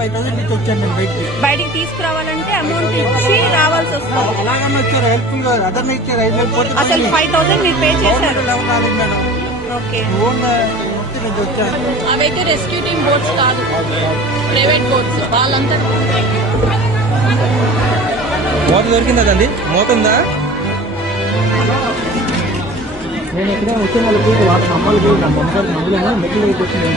5,000 నుంచి వచ్చాను నేను బయటికి తీసుకురావాలంటే అమౌంట్ ఇచ్చి రావాల్సి వస్తుంది. అలాగన్నా వచ్చారు హెల్ప్ఫుల్ గా, అదన్నా ఇచ్చారు 5,000. అసలు 5,000 మీరు పే చేశారు. రాలేదు మేడం. ఓకే, నుంచి వచ్చాను. అవైతే రెస్క్యూ టీమ్ బోట్స్ కాదు, ప్రైవేట్ బోట్స్ వాళ్ళంతా. మూత దొరికిందా అండి? మూత ఉందా? నేను ఎక్కడ వచ్చిన వాళ్ళకి వాళ్ళ అమ్మాయికి మెట్లు వచ్చింది.